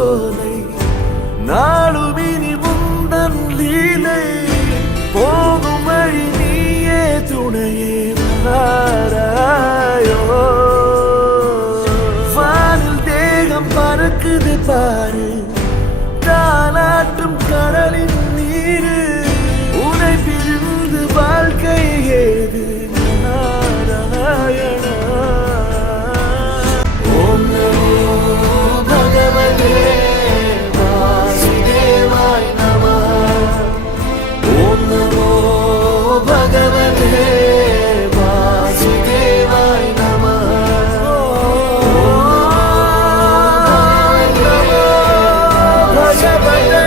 சோலை நாளும் இனி முந்தன் லீலை போகும் வழி நீயே துணையே வாராயோ வானில் தேகம் பறக்குது பாரு தாலாட்டும் கடலின் நீரு உனை பிரிந்து வாழ்க்கை ஏது நாராயணா ஓம் நமோ பகவதே வாசுதேவாய நமः ஓம் நமோ பகவதே வாசுதேவாய நமः ஓம் நமோ பகவதே